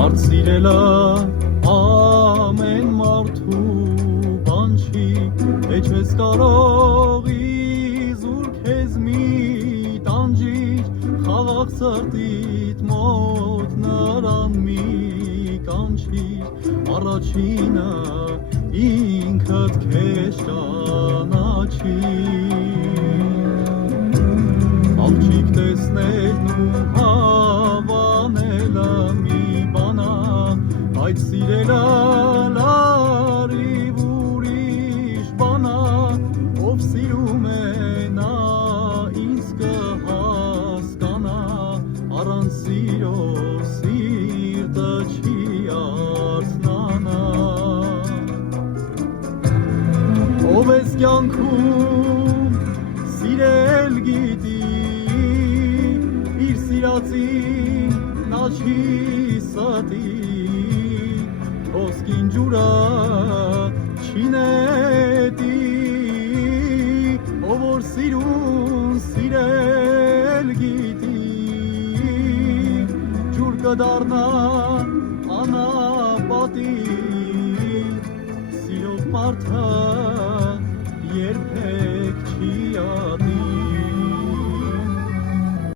Արցիրելա ամեն մարդու բան չի, է չես կարող իզուր քեզ մի տանջիր, խաղաղ սրտիդ մոտ նրան մի կանչիր, առաջինը ինքդ քեզ ճանաչիր, աղջիկ տեսնելն ու հավանելը մի բան ա, այդ սիրելը լարիվ ուրիշ բան ա, ով սիրում է նա ինձ կհասկանա, առանց սիրո սիրտը չի արթնանա, ով ես կյանքում սիրել գիտի, իր սիրածին նա չի ստի, ոսկին ջուրը չի նետի, ով որ սիրուն սիրել գիտի, ջուր կդառնա անապատի, սիրով մարդը